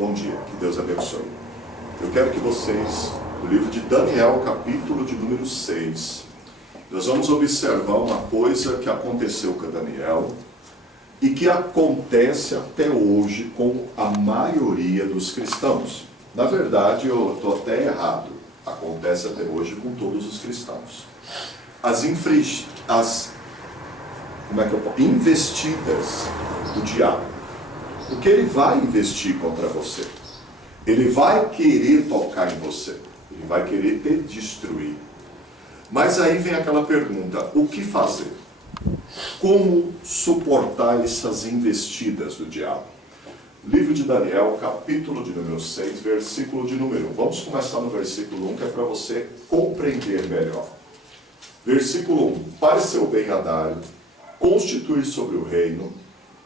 Bom dia, que Deus abençoe. Eu quero que vocês, no livro de Daniel, capítulo de número 6, nós vamos observar uma coisa que aconteceu com Daniel e que acontece até hoje com a maioria dos cristãos. Na verdade, eu estou até errado. Acontece até hoje com todos os cristãos. As investidas do diabo. Porque ele vai investir contra você. Ele vai querer tocar em você. Ele vai querer te destruir. Mas aí vem aquela pergunta, o que fazer? Como suportar essas investidas do diabo? Livro de Daniel, capítulo de número 6, versículo de número 1. Vamos começar no versículo 1, que é para você compreender melhor. Versículo 1. Pareceu bem a Dário constituir sobre o reino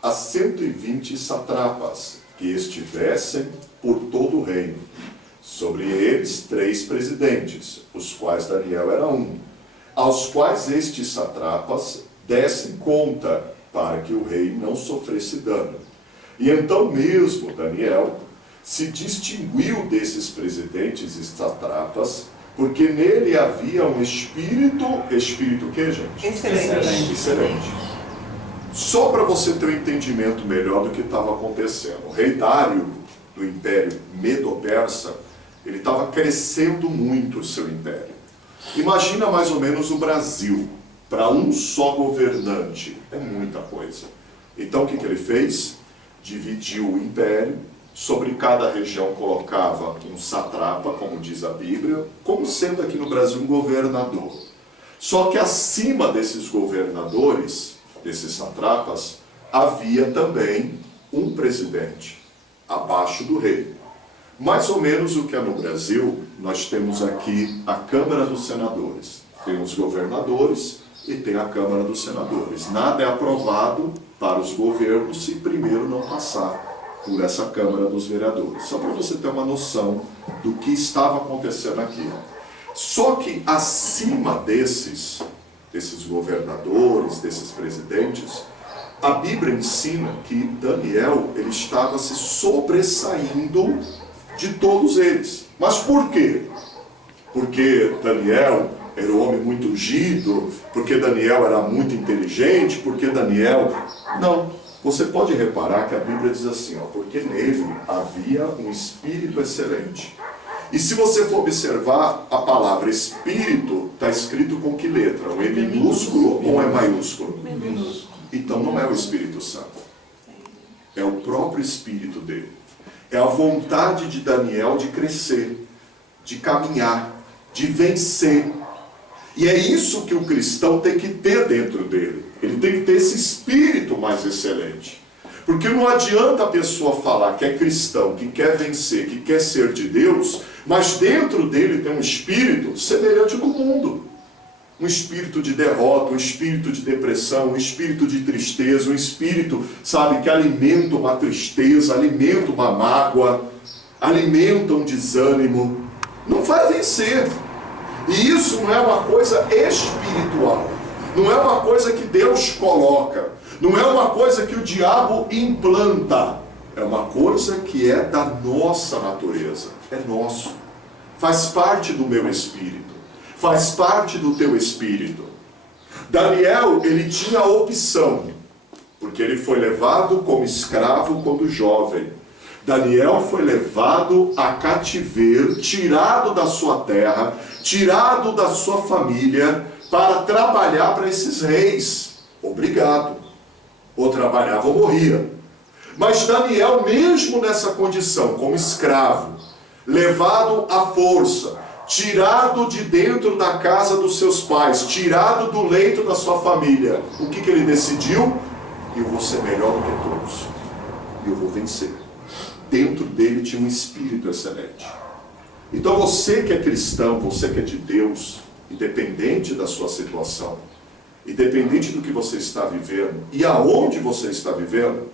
as 120 satrapas que estivessem por todo o reino. Sobre eles 3 presidentes, os quais Daniel era um, aos quais estes satrapas dessem conta, para que o rei não sofresse dano. E então mesmo Daniel se distinguiu desses presidentes e satrapas, porque nele havia um espírito o que, gente? Excelente. Só para você ter um entendimento melhor do que estava acontecendo. O rei Dário, do Império Medo-Persa, ele estava crescendo muito o seu império. Imagina mais ou menos o Brasil. Para um só governante, é muita coisa. Então o que ele fez? Dividiu o império, sobre cada região colocava um satrapa, como diz a Bíblia, como sendo aqui no Brasil um governador. Só que acima desses governadores, desses satrapas, havia também um presidente, abaixo do rei. Mais ou menos o que é no Brasil, nós temos aqui a Câmara dos Senadores. Tem os governadores e tem a Câmara dos Senadores. Nada é aprovado para os governos se primeiro não passar por essa Câmara dos Vereadores. Só para você ter uma noção do que estava acontecendo aqui. Só que acima desses governadores, desses presidentes, a Bíblia ensina que Daniel ele estava se sobressaindo de todos eles. Mas por quê? Porque Daniel era um homem muito ungido, porque Daniel era muito inteligente, porque Daniel... Não, você pode reparar que a Bíblia diz assim, porque nele havia um espírito excelente. E se você for observar, a palavra espírito está escrito com que letra? Um E minúsculo ou é maiúsculo? Minúsculo. Então não é o Espírito Santo. É o próprio espírito dele. É a vontade de Daniel de crescer, de caminhar, de vencer. E é isso que o cristão tem que ter dentro dele. Ele tem que ter esse espírito mais excelente. Porque não adianta a pessoa falar que é cristão, que quer vencer, que quer ser de Deus, mas dentro dele tem um espírito semelhante ao do mundo. Um espírito de derrota, um espírito de depressão, um espírito de tristeza, um espírito, sabe, que alimenta uma tristeza, alimenta uma mágoa, alimenta um desânimo. Não vai vencer. E isso não é uma coisa espiritual. Não é uma coisa que Deus coloca. Não é uma coisa que o diabo implanta. É uma coisa que é da nossa natureza. É nosso. Faz parte do meu espírito. Faz parte do teu espírito. Daniel, ele tinha a opção. Porque ele foi levado como escravo quando jovem. Daniel foi levado a cativeiro, tirado da sua terra, tirado da sua família, para trabalhar para esses reis. Obrigado. Ou trabalhava ou morria. Mas Daniel, mesmo nessa condição, como escravo, levado à força, tirado de dentro da casa dos seus pais, tirado do leito da sua família, o que ele decidiu? Eu vou ser melhor do que todos. E eu vou vencer. Dentro dele tinha um espírito excelente. Então você que é cristão, você que é de Deus, independente da sua situação, independente do que você está vivendo e aonde você está vivendo,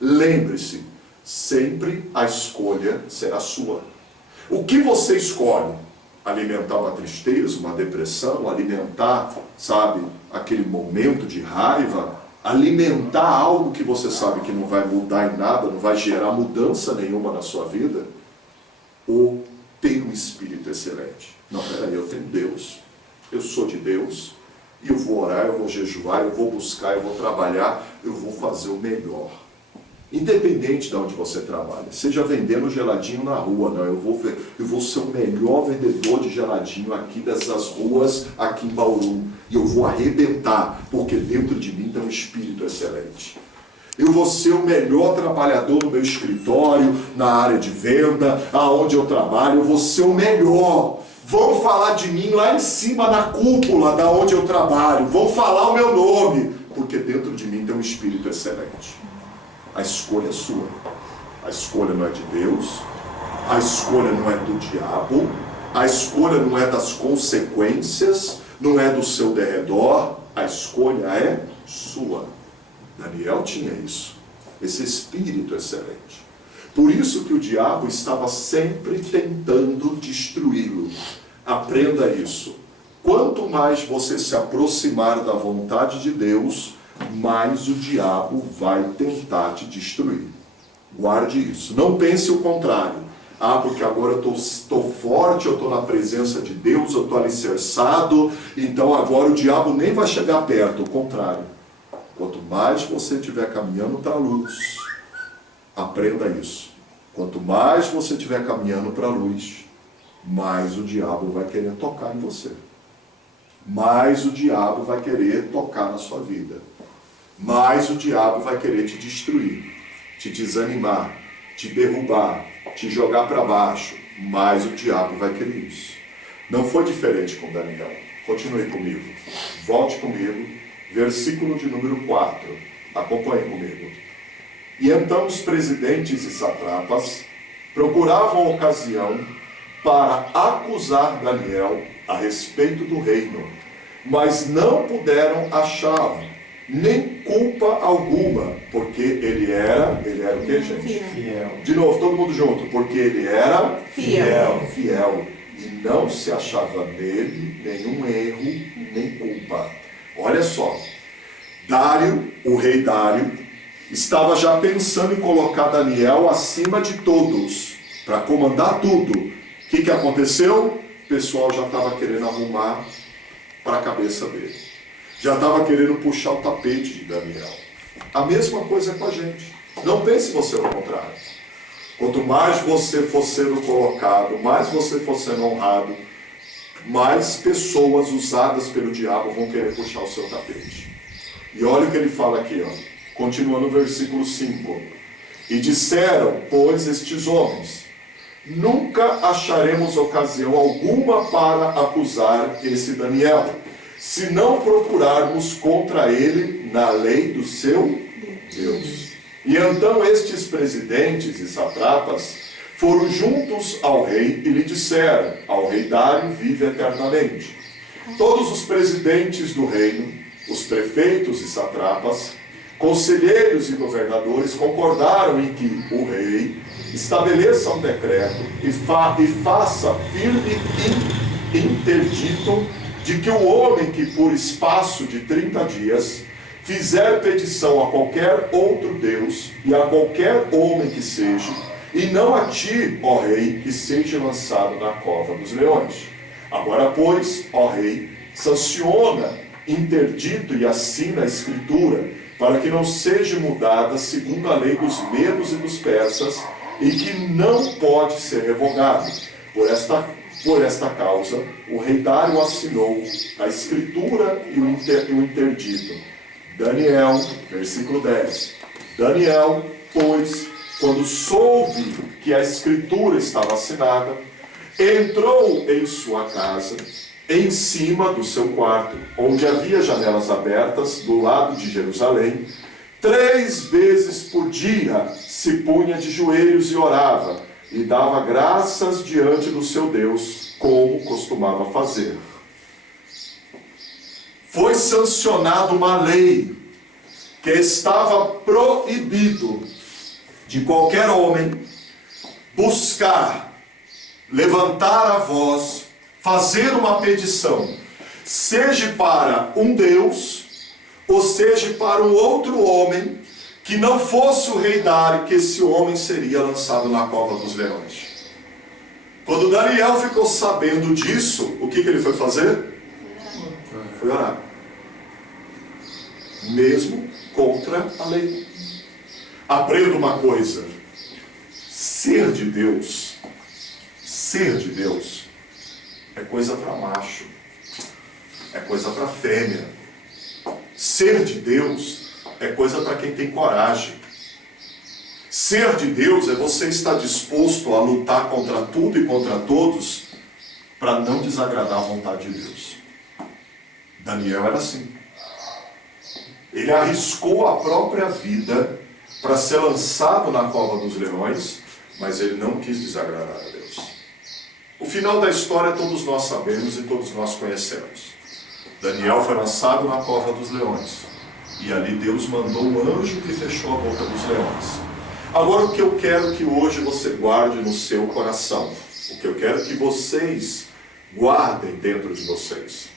lembre-se, sempre a escolha será sua. O que você escolhe? Alimentar uma tristeza, uma depressão, alimentar, sabe, aquele momento de raiva, alimentar algo que você sabe que não vai mudar em nada, não vai gerar mudança nenhuma na sua vida, ou ter um espírito excelente? Não, peraí, eu tenho Deus, eu sou de Deus, e eu vou orar, eu vou jejuar, eu vou buscar, eu vou trabalhar, eu vou fazer o melhor. Independente de onde você trabalha, seja vendendo geladinho na rua, não, eu vou ser o melhor vendedor de geladinho aqui dessas ruas, aqui em Bauru, e eu vou arrebentar, porque dentro de mim tem um espírito excelente. Eu vou ser o melhor trabalhador no meu escritório, na área de venda, aonde eu trabalho, eu vou ser o melhor. Vão falar de mim lá em cima na cúpula da onde eu trabalho, vão falar o meu nome, porque dentro de mim tem um espírito excelente. A escolha é sua. A escolha não é de Deus, a escolha não é do diabo, a escolha não é das consequências, não é do seu derredor, a escolha é sua. Daniel tinha isso, esse espírito excelente. Por isso que o diabo estava sempre tentando destruí-lo. Aprenda isso. Quanto mais você se aproximar da vontade de Deus, mais o diabo vai tentar te destruir. Guarde isso. Não pense o contrário. Ah, porque agora eu estou forte, eu estou na presença de Deus, eu estou alicerçado, então agora o diabo nem vai chegar perto. O contrário. Quanto mais você estiver caminhando para a luz, aprenda isso. Quanto mais você estiver caminhando para a luz, mais o diabo vai querer tocar em você. Mais o diabo vai querer tocar na sua vida. Mais o diabo vai querer te destruir, te desanimar, te derrubar, te jogar para baixo. Mais o diabo vai querer isso. Não foi diferente com Daniel. Continue comigo. Volte comigo. Versículo de número 4. Acompanhe comigo. E então os presidentes e satrapas procuravam ocasião para acusar Daniel a respeito do reino, mas não puderam achá-lo, nem culpa alguma, porque ele era o que, gente? Fiel. De novo, todo mundo junto, porque ele era Fiel. e não se achava nele nenhum erro, nem culpa. Olha só, Dário, o rei Dário, estava já pensando em colocar Daniel acima de todos, para comandar tudo. O que aconteceu? O pessoal já estava querendo arrumar para a cabeça dele. Já estava querendo puxar o tapete de Daniel. A mesma coisa é com a gente. Não pense você ao contrário. Quanto mais você for sendo colocado, mais você for sendo honrado, mais pessoas usadas pelo diabo vão querer puxar o seu tapete. E olha o que ele fala aqui, ó. Continua no versículo 5. E disseram, pois, estes homens, nunca acharemos ocasião alguma para acusar esse Daniel, se não procurarmos contra ele na lei do seu Deus. E então estes presidentes e satrapas foram juntos ao rei e lhe disseram, ao rei Dário vive eternamente. Todos os presidentes do reino, os prefeitos e satrapas, conselheiros e governadores concordaram em que o rei estabeleça um decreto e faça firme interdito de que o homem que por espaço de 30 dias fizer petição a qualquer outro Deus e a qualquer homem que seja, e não a ti, ó rei, que seja lançado na cova dos leões. Agora, pois, ó rei, sanciona interdito e assina a escritura, para que não seja mudada segundo a lei dos medos e dos persas, e que não pode ser revogado. Por esta causa, o rei Dário assinou a escritura e o interdito. Daniel, versículo 10. Daniel, pois, quando soube que a escritura estava assinada, entrou em sua casa, em cima do seu quarto, onde havia janelas abertas do lado de Jerusalém, 3 vezes por dia se punha de joelhos e orava, e dava graças diante do seu Deus, como costumava fazer. Foi sancionada uma lei que estava proibido de qualquer homem buscar, levantar a voz, fazer uma petição, seja para um Deus ou seja, para um outro homem, que não fosse o rei Dário, que esse homem seria lançado na cova dos leões. Quando Daniel ficou sabendo disso, o que ele foi fazer? Foi orar. Mesmo contra a lei. Aprenda uma coisa: ser de Deus é coisa para macho, é coisa para fêmea. Ser de Deus é coisa para quem tem coragem. Ser de Deus é você estar disposto a lutar contra tudo e contra todos para não desagradar a vontade de Deus. Daniel era assim. Ele arriscou a própria vida para ser lançado na cova dos leões, mas ele não quis desagradar a Deus. O final da história todos nós sabemos e todos nós conhecemos. Daniel foi lançado na cova dos leões, e ali Deus mandou um anjo que fechou a boca dos leões. Agora o que eu quero que hoje você guarde no seu coração, o que eu quero que vocês guardem dentro de vocês.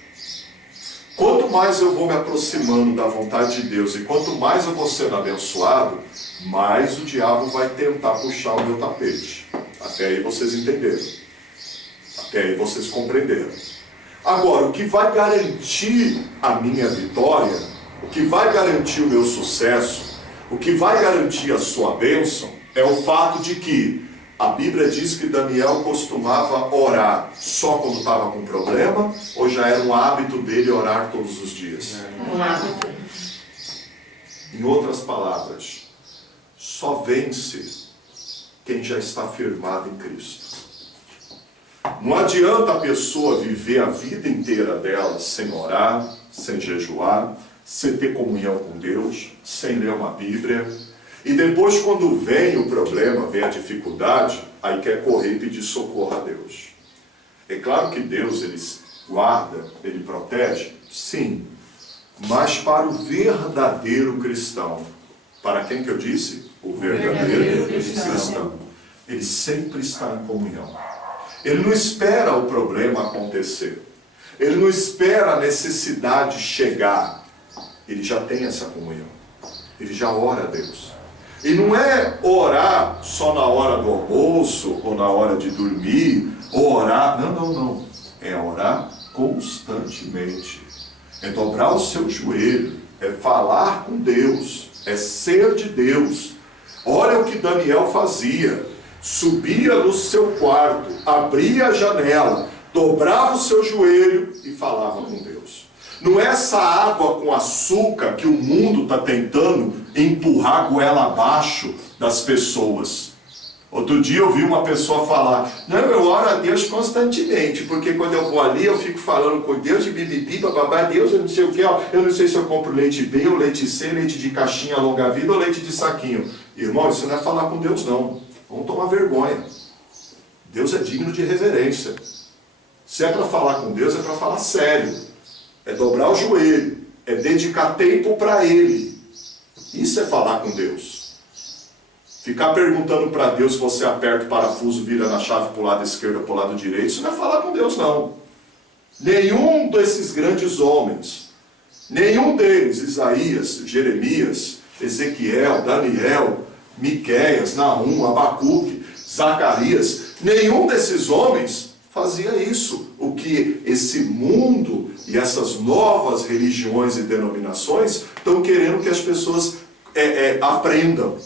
Quanto mais eu vou me aproximando da vontade de Deus, e quanto mais eu vou sendo abençoado, mais o diabo vai tentar puxar o meu tapete. Até aí vocês entenderam. Até aí vocês compreenderam. Agora, o que vai garantir a minha vitória, o que vai garantir o meu sucesso, o que vai garantir a sua bênção, é o fato de que a Bíblia diz que Daniel costumava orar só quando estava com problema, ou já era um hábito dele orar todos os dias? Um hábito. Em outras palavras, só vence quem já está firmado em Cristo. Não adianta a pessoa viver a vida inteira dela sem orar, sem jejuar, sem ter comunhão com Deus, sem ler uma Bíblia. E depois, quando vem o problema, vem a dificuldade, aí quer correr e pedir socorro a Deus. É claro que Deus, Ele guarda, Ele protege, sim. Mas para o verdadeiro cristão, para quem que eu disse? O verdadeiro cristão. Ele sempre está em comunhão. Ele não espera o problema acontecer. Ele não espera a necessidade chegar. Ele já tem essa comunhão. Ele já ora a Deus. E não é orar só na hora do almoço, ou na hora de dormir, ou orar. Não. É orar constantemente. É dobrar o seu joelho. É falar com Deus. É ser de Deus. Olha o que Daniel fazia. Subia no seu quarto, abria a janela, dobrava o seu joelho e falava com Deus. Não é essa água com açúcar que o mundo está tentando empurrar a goela abaixo das pessoas. Outro dia eu vi uma pessoa falar: não, eu oro a Deus constantemente, porque quando eu vou ali eu fico falando com Deus de bibibi, bababá, Deus, eu não sei o que, eu não sei se eu compro leite B, ou leite C, leite de caixinha longa vida ou leite de saquinho. Irmão, isso não é falar com Deus não. Vamos tomar vergonha. Deus é digno de reverência. Se é para falar com Deus, é para falar sério. É dobrar o joelho. É dedicar tempo para Ele. Isso é falar com Deus. Ficar perguntando para Deus se você aperta o parafuso, vira na chave para o lado esquerdo ou para o lado direito, isso não é falar com Deus, não. Nenhum desses grandes homens, nenhum deles, Isaías, Jeremias, Ezequiel, Daniel, Miqueias, Naum, Abacuque, Zacarias, nenhum desses homens fazia isso. O que esse mundo e essas novas religiões e denominações estão querendo que as pessoas aprendam.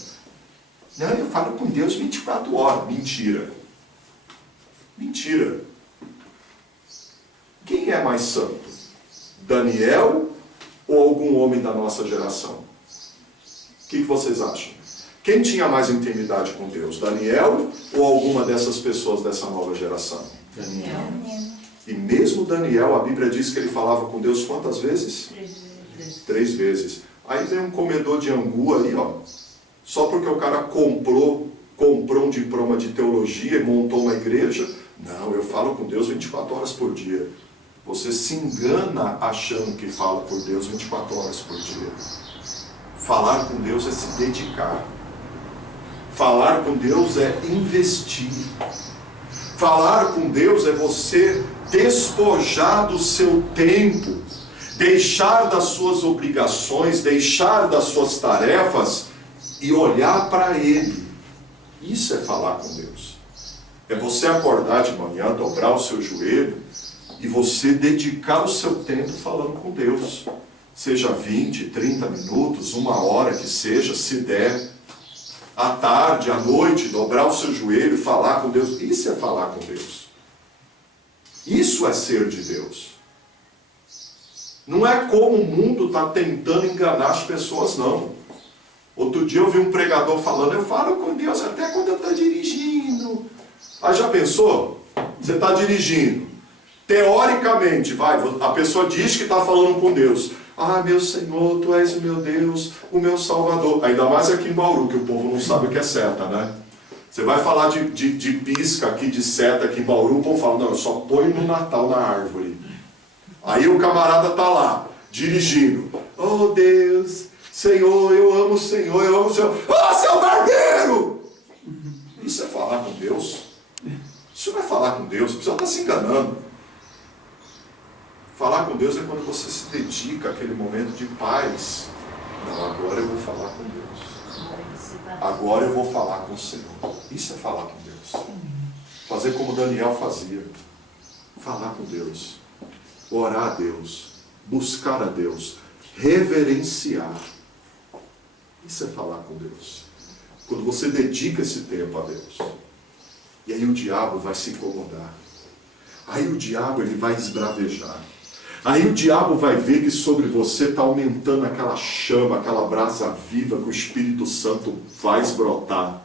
Não, eu falo com Deus 24 horas. Mentira. Mentira. Quem é mais santo? Daniel ou algum homem da nossa geração? O que vocês acham? Quem tinha mais intimidade com Deus? Daniel ou alguma dessas pessoas dessa nova geração? Daniel. E mesmo Daniel, a Bíblia diz que ele falava com Deus quantas vezes? 3 vezes. Aí vem um comedor de angu aí, ó. Só porque o cara comprou um diploma de teologia e montou uma igreja. Não, eu falo com Deus 24 horas por dia. Você se engana achando que fala por Deus 24 horas por dia. Falar com Deus é se dedicar. Falar com Deus é investir. Falar com Deus é você despojar do seu tempo, deixar das suas obrigações, deixar das suas tarefas e olhar para Ele. Isso é falar com Deus. É você acordar de manhã, dobrar o seu joelho e você dedicar o seu tempo falando com Deus. Seja 20, 30 minutos, 1 hora que seja, se der. À tarde, à noite, dobrar o seu joelho e falar com Deus. Isso é falar com Deus. Isso é ser de Deus. Não é como o mundo está tentando enganar as pessoas, não. Outro dia eu vi um pregador falando, eu falo com Deus até quando eu estou dirigindo. Aí já pensou? Você está dirigindo. Teoricamente, a pessoa diz que está falando com Deus. Ah, meu Senhor, Tu és o meu Deus, o meu Salvador. Ainda mais aqui em Bauru, que o povo não sabe o que é seta, né? Você vai falar de pisca aqui, de seta aqui em Bauru, o povo fala, não, eu só ponho no Natal na árvore. Aí o camarada está lá, dirigindo. Oh Deus, Senhor, eu amo o Senhor, eu amo o Senhor. Ah, seu barbeiro! Isso é falar com Deus? Isso não é falar com Deus, você está se enganando. Falar com Deus é quando você se dedica àquele momento de paz. Não, agora eu vou falar com Deus. Agora eu vou falar com o Senhor. Isso é falar com Deus. Fazer como Daniel fazia. Falar com Deus. Orar a Deus. Buscar a Deus. Reverenciar. Isso é falar com Deus. Quando você dedica esse tempo a Deus. E aí o diabo vai se incomodar. Aí o diabo ele vai esbravejar. Aí o diabo vai ver que sobre você está aumentando aquela chama, aquela brasa viva que o Espírito Santo faz brotar.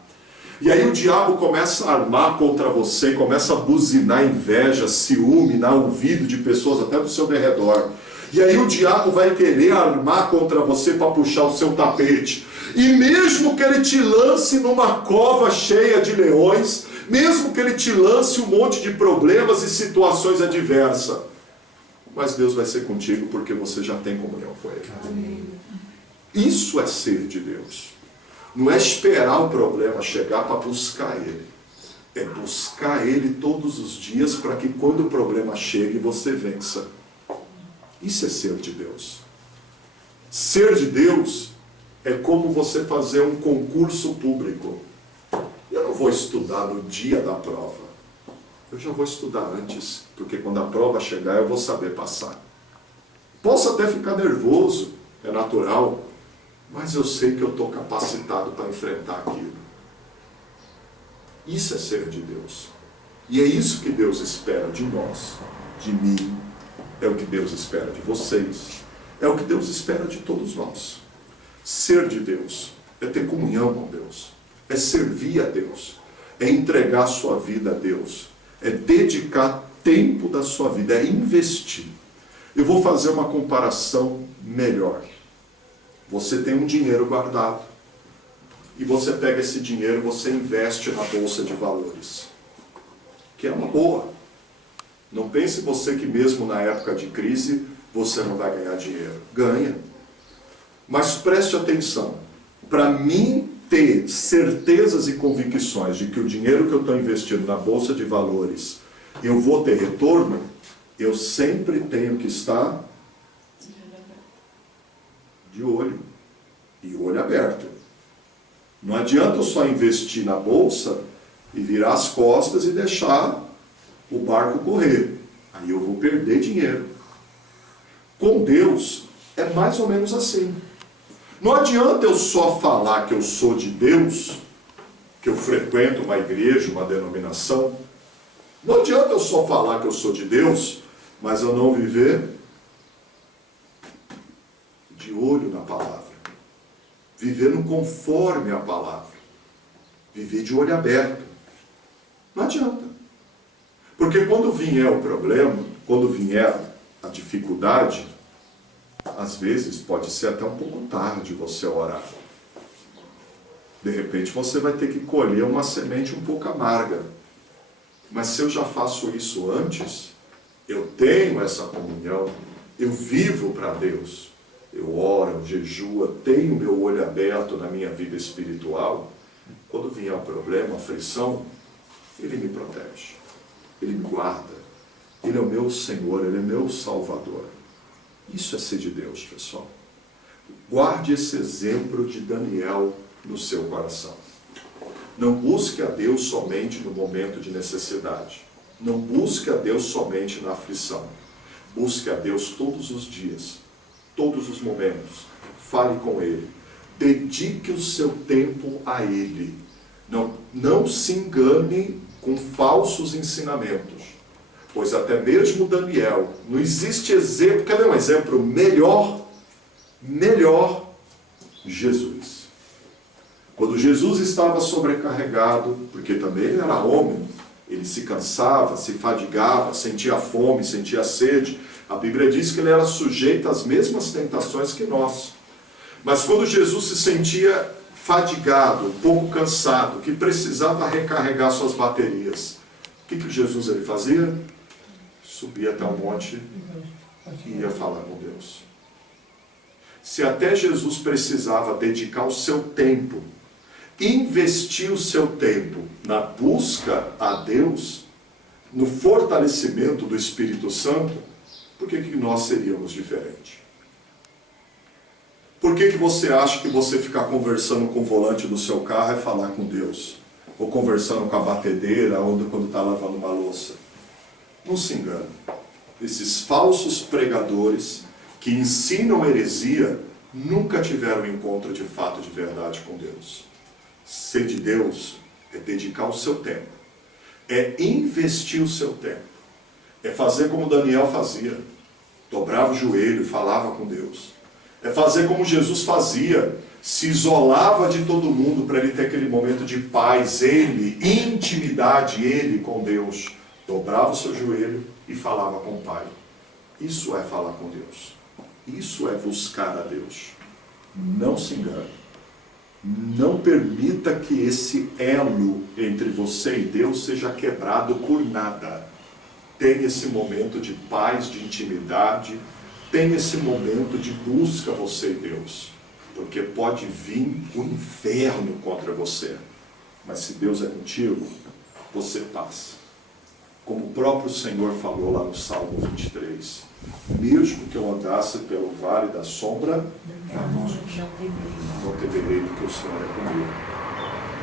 E aí o diabo começa a armar contra você, começa a buzinar inveja, ciúme, na ouvido de pessoas até do seu derredor. E aí o diabo vai querer armar contra você para puxar o seu tapete. E mesmo que ele te lance numa cova cheia de leões, mesmo que ele te lance um monte de problemas e situações adversas, mas Deus vai ser contigo porque você já tem comunhão com Ele. Amém. Isso é ser de Deus. Não é esperar o problema chegar para buscar Ele. É buscar Ele todos os dias para que quando o problema chegue você vença. Isso é ser de Deus. Ser de Deus é como você fazer um concurso público. Eu não vou estudar no dia da prova. Eu já vou estudar antes, porque quando a prova chegar eu vou saber passar. Posso até ficar nervoso, é natural, mas eu sei que eu estou capacitado para enfrentar aquilo. Isso é ser de Deus. E é isso que Deus espera de nós, de mim, é o que Deus espera de vocês, é o que Deus espera de todos nós. Ser de Deus é ter comunhão com Deus, é servir a Deus, é entregar a sua vida a Deus, é dedicar tempo da sua vida, é investir. Eu vou fazer uma comparação melhor. Você tem um dinheiro guardado e você pega esse dinheiro e você investe na bolsa de valores, que é uma boa. Não pense você que mesmo na época de crise você não vai ganhar dinheiro. Ganha. Mas preste atenção. Para mim ter certezas e convicções de que o dinheiro que eu estou investindo na bolsa de valores eu vou ter retorno, eu sempre tenho que estar de olho e olho aberto. Não adianta eu só investir na bolsa e virar as costas e deixar o barco correr. Aí eu vou perder dinheiro. Com Deus é mais ou menos assim. Não adianta eu só falar que eu sou de Deus, que eu frequento uma igreja, uma denominação. Não adianta eu só falar que eu sou de Deus, mas eu não viver de olho na palavra. Vivendo conforme a palavra. Viver de olho aberto. Não adianta. Porque quando vier o problema, quando vier a dificuldade, às vezes pode ser até um pouco tarde você orar. De repente você vai ter que colher uma semente um pouco amarga. Mas se eu já faço isso antes, eu tenho essa comunhão, eu vivo para Deus, eu oro, eu jejuo, tenho meu olho aberto na minha vida espiritual, quando vier o problema, a aflição, Ele me protege, Ele me guarda, Ele é o meu Senhor, Ele é meu Salvador. Isso é ser de Deus, pessoal. Guarde esse exemplo de Daniel no seu coração. Não busque a Deus somente no momento de necessidade. Não busque a Deus somente na aflição. Busque a Deus todos os dias, todos os momentos. Fale com Ele. Dedique o seu tempo a Ele. Não se engane com falsos ensinamentos. Pois até mesmo Daniel, não existe exemplo, quer ver um exemplo melhor? Jesus. Quando Jesus estava sobrecarregado, porque também ele era homem, ele se cansava, se fadigava, sentia fome, sentia sede. A Bíblia diz que ele era sujeito às mesmas tentações que nós. Mas quando Jesus se sentia fadigado, um pouco cansado, que precisava recarregar suas baterias, o que Jesus ele fazia? Subia até o monte e ia falar com Deus. Se até Jesus precisava dedicar o seu tempo, investir o seu tempo na busca a Deus, no fortalecimento do Espírito Santo, por que nós seríamos diferentes? Por que você acha que você ficar conversando com o volante do seu carro é falar com Deus? Ou conversando com a batedeira, ou quando está lavando uma louça? Não se engane. Esses falsos pregadores que ensinam heresia nunca tiveram encontro de fato de verdade com Deus. Ser de Deus é dedicar o seu tempo, é investir o seu tempo, é fazer como Daniel fazia, dobrava o joelho e falava com Deus, é fazer como Jesus fazia, se isolava de todo mundo para ele ter aquele momento de paz, ele, intimidade, ele com Deus, dobrava o seu joelho e falava com o Pai. Isso é falar com Deus, isso é buscar a Deus. Não se engane. Não permita que esse elo entre você e Deus seja quebrado por nada. Tenha esse momento de paz, de intimidade. Tenha esse momento de busca você e Deus. Porque pode vir o inferno contra você. Mas se Deus é contigo, você passa. Como o próprio Senhor falou lá no Salmo 23. Mesmo que eu andasse pelo vale da sombra, não temerei, porque o Senhor é comigo.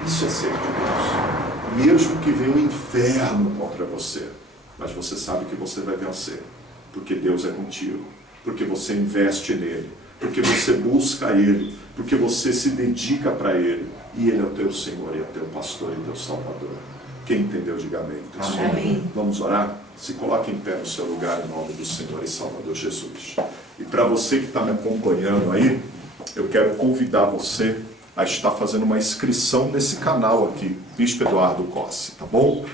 Isso é ser de Deus. Mesmo que venha um inferno contra você, mas você sabe que você vai vencer, porque Deus é contigo, porque você investe nele, porque você busca Ele, porque você se dedica para Ele, e Ele é o teu Senhor, e é o teu pastor e teu Salvador. Quem entendeu, diga amém. Amém. Vamos orar? Se coloque em pé no seu lugar, em nome do Senhor e Salvador Jesus. E para você que está me acompanhando aí, eu quero convidar você a estar fazendo uma inscrição nesse canal aqui, Bispo Eduardo Cossi, tá bom?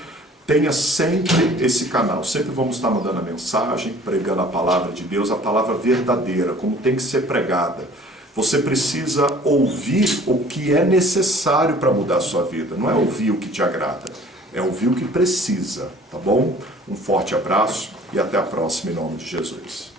Tenha sempre esse canal, sempre vamos estar mandando a mensagem, pregando a palavra de Deus, a palavra verdadeira, como tem que ser pregada. Você precisa ouvir o que é necessário para mudar a sua vida, não é ouvir o que te agrada. É ouvir o que precisa, tá bom? Um forte abraço e até a próxima em nome de Jesus.